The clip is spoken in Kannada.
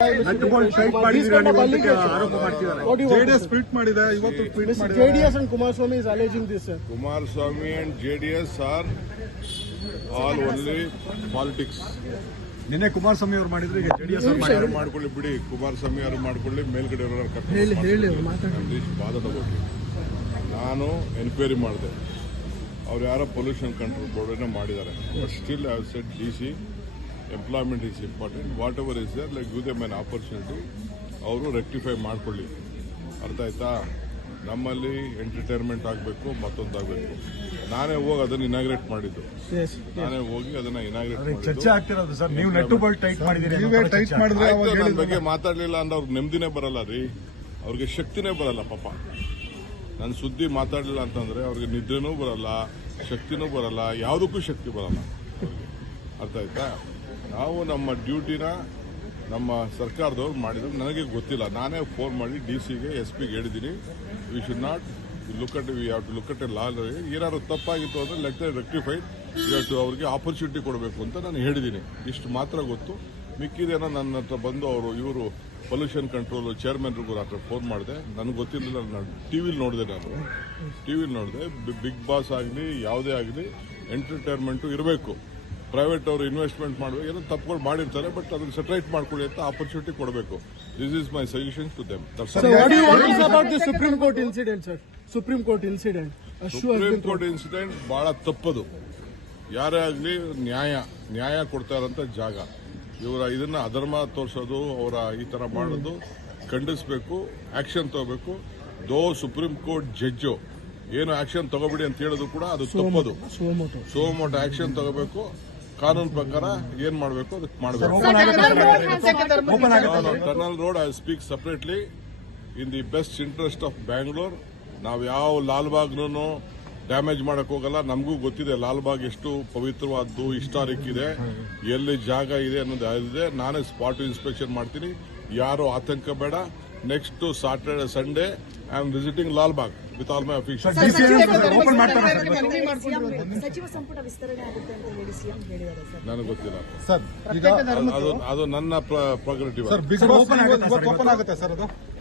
JDS and Kumaraswamy is alleging this, sir. Kumaraswamy and JDS are all only politics. ನಿನ್ನೆ ಕುಮಾರಸ್ವಾಮಿ ಅವರು ಮಾಡಿದ್ರು ಈಗ ಜೆಡಿಎಸ್ ಅವರು ಮಾಡ್ಕೊಳ್ಳಿ ಬಿಡಿ. ಕುಮಾರಸ್ವಾಮಿ ಅವರು ಮಾಡ್ಕೊಳ್ಳಿ ಮೇಲ್ಗಡೆ ಬಾಧದ ಬಗ್ಗೆ ನಾನು ಎನ್ಕ್ವೈರಿ ಮಾಡಿದೆ. ಅವ್ರು ಯಾರೋ ಪೊಲ್ಯೂಷನ್ ಕಂಟ್ರೋಲ್ ಬೋರ್ಡನ್ನ ಮಾಡಿದ್ದಾರೆ. But still I said D C employment is important whatever is there like give them an opportunity ಅವರು ರೆಕ್ಟಿಫೈ ಮಾಡಿಕೊಳ್ಳಿ. ಅರ್ಥ ಆಯ್ತಾ? ನಮ್ಮಲ್ಲಿ ಎಂಟರ್ಟೈನ್ಮೆಂಟ್ ಆಗಬೇಕು ಮತ್ತೊಂದಾಗಬೇಕು ನಾನೇ ಹೋಗಿ ಅದನ್ನು ಇನಾಗ್ರೇಟ್ ಮಾಡಿದ್ದು. ನಾನೇ ಹೋಗಿ ಅದನ್ನ ಇನಾಗ್ರೇಟ್ ಚರ್ಚೆ ಆಗ್ತಿರೋದು ಸರ್. ನೀವು ನೆಟ್ ಟೈಟ್ ಮಾಡಿದ್ದೀರಿ ನೀವೇ ಮಾಡಿದ್ರೆ ನನ್ನ. ಬಗ್ಗೆ ಮಾತಾಡಲಿಲ್ಲ ಅಂದ್ರೆ ಅವ್ರಿಗೆ ನೆಮ್ಮದಿನೇ ಬರಲ್ಲ ರೀ. ಅವ್ರಿಗೆ ಶಕ್ತಿನೇ ಬರಲ್ಲ ಪಾಪ. ನನ್ನ ಸುದ್ದಿ ಮಾತಾಡಲಿಲ್ಲ ಅಂತಂದ್ರೆ ಅವ್ರಿಗೆ ನಿದ್ರೆನೂ ಬರಲ್ಲ ಶಕ್ತಿನೂ ಬರಲ್ಲ ಯಾವುದಕ್ಕೂ ಶಕ್ತಿ ಬರಲ್ಲ. ಅರ್ಥ ಆಯ್ತಾ? ನಾವು ನಮ್ಮ ಡ್ಯೂಟಿನ ನಮ್ಮ ಸರ್ಕಾರದವ್ರು ಮಾಡಿದ್ರು ನನಗೆ ಗೊತ್ತಿಲ್ಲ. ನಾನೇ ಫೋನ್ ಮಾಡಿ ಡಿ ಸಿಗೆ ಎಸ್ ಪಿಗೆ ಹೇಳಿದ್ದೀನಿ. We should not look at we have to look at a law ಏನಾದ್ರು ತಪ್ಪಾಗಿತ್ತು ಅಂದರೆ ಲೆಟ್ ರೆಕ್ಟಿಫೈಡ್ ಟು ಅವ್ರಿಗೆ ಆಪರ್ಚುನಿಟಿ ಕೊಡಬೇಕು ಅಂತ ನಾನು ಹೇಳಿದ್ದೀನಿ. ಇಷ್ಟು ಮಾತ್ರ ಗೊತ್ತು. ಮಿಕ್ಕಿದೇನೋ ನನ್ನ ಹತ್ರ ಬಂದು ಅವರು, ಇವರು ಪೊಲ್ಯೂಷನ್ ಕಂಟ್ರೋಲ್ ಚೇರ್ಮನ್ರಿಗೂ ಹತ್ರ ಫೋನ್ ಮಾಡಿದೆ. ನನಗೆ ಗೊತ್ತಿರಲಿಲ್ಲ. ನಾನು ಟಿ ವಿಲಿ ನೋಡಿದೆ ನಾನು. ಟಿವಿಲಿ ನೋಡಿದೆ. ಬಿಗ್ ಬಾಸ್ ಆಗಲಿ, ಯಾವುದೇ ಆಗಲಿ ಎಂಟರ್ಟೈನ್ಮೆಂಟು ಇರಬೇಕು. ಪ್ರೈವೇಟ್ ಅವರು ಇನ್ವೆಸ್ಟ್ಮೆಂಟ್ ಮಾಡಬೇಕು ಏನೋ ತಪ್ಪುಗಳು ಮಾಡಿರ್ತಾರೆ ಬಟ್ ಅದನ್ನು ಸಟ್ರೈಟ್ ಮಾಡ್ಕೊಳ್ಳಿ ಅಂತ ಆಪರ್ಚುನಿಟಿ ಕೊಡಬೇಕು. This is my suggestion to them supreme court incident sir supreme court incident supreme court incident ಬಹಳ ತಪ್ಪದು. ಯಾರೇ ಆಗಲಿ ನ್ಯಾಯ ನ್ಯಾಯ ಕೊಡ್ತಾ ಇರೋಂಥ ಜಾಗ. ಇವರ ಇದನ್ನ ಅಧರ್ಮ ತೋರಿಸೋದು ಅವರ ಈ ಥರ ಮಾಡೋದು ಖಂಡಿಸಬೇಕು ಆಕ್ಷನ್ ತಗೋಬೇಕು. ದೋ ಸುಪ್ರೀಂ ಕೋರ್ಟ್ ಜಡ್ಜು ಏನು ಆಕ್ಷನ್ ತಗೋಬಿಡಿ ಅಂತ ಹೇಳೋದು ಕೂಡ ಅದು ತಪ್ಪದು. ಸೋಮೋಟ ಆಕ್ಷನ್ ತಗೋಬೇಕು. ಕಾನೂನು ಪ್ರಕಾರ ಏನ್ ಮಾಡಬೇಕು ಅದಕ್ಕೆ ಮಾಡಬೇಕು. Tunnel road I speak separately in the best interest of Bangalore ನಾವು ಯಾವ ಲಾಲ್ಬಾಗ್ನೂ ಡ್ಯಾಮೇಜ್ ಮಾಡಕ್ ಹೋಗಲ್ಲ. ನಮಗೂ ಗೊತ್ತಿದೆ ಲಾಲ್ಬಾಗ್ ಎಷ್ಟು ಪವಿತ್ರವಾದ್ದು ಹಿಸ್ಟಾರಿಕ್ ಇದೆ. ಎಲ್ಲಿ ಜಾಗ ಇದೆ ಅನ್ನೋದು ಇದೆ ನಾನೇ ಸ್ಪಾಟ್ ಇನ್ಸ್ಪೆಕ್ಷನ್ ಮಾಡ್ತೀನಿ. ಯಾರು ಆತಂಕ ಬೇಡ. Next Saturday Sunday I am visiting Lalbagh with all my official ಸಚಿವ ಸಂಪುಟ ವಿಸ್ತರಣೆ ಆಗುತ್ತೆ ಅಂತ ಹೇಳಿ ಸಿಎಂ ಹೇಳಿದ್ದಾರೆ ಸರ್. ನನಗೆ ಗೊತ್ತಿಲ್ಲ. ಸರ್ ಅದು ಅದು ನನ್ನ prerogative sir Bigg Boss open ಆಗುತ್ತೆ ಸರ್ ಅದು?